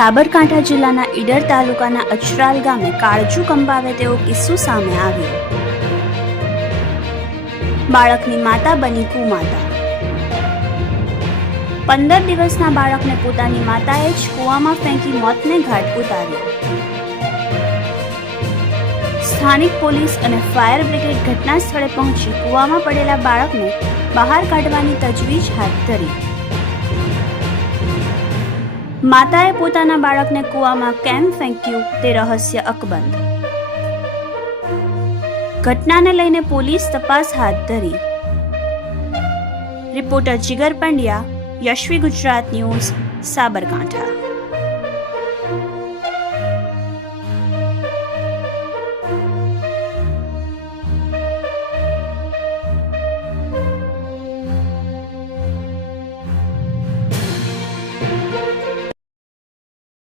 સાબરકાંઠા જિલ્લાના ઈડર તાલુકાના અચરાલ ગામે કાળજુ કંપાવે તેવો કિસ્સો સામે આવ્યો। બાળકની માતા બની કુમાતા। 15 દિવસના બાળકને પોતાની માતાએ જ કૂવામાં ફેંકી મોતને ઘાટ ઉતાર્યો। સ્થાનિક પોલીસ અને ફાયર બ્રિગેડ ઘટના સ્થળે પહોંચી કૂવામાં પડેલા બાળકને બહાર કાઢવાની તજવીજ હાથ ધરી। માતાએ પોતાના બાળકને કૂવામાં કેમ ફેંક્યું તે રહસ્ય અકબંધ। ઘટનાને લઈને પોલીસ તપાસ હાથ ધરી। રિપોર્ટર જીગર પંડ્યા, યશવી ગુજરાત ન્યૂઝ, સાબરકાંઠા।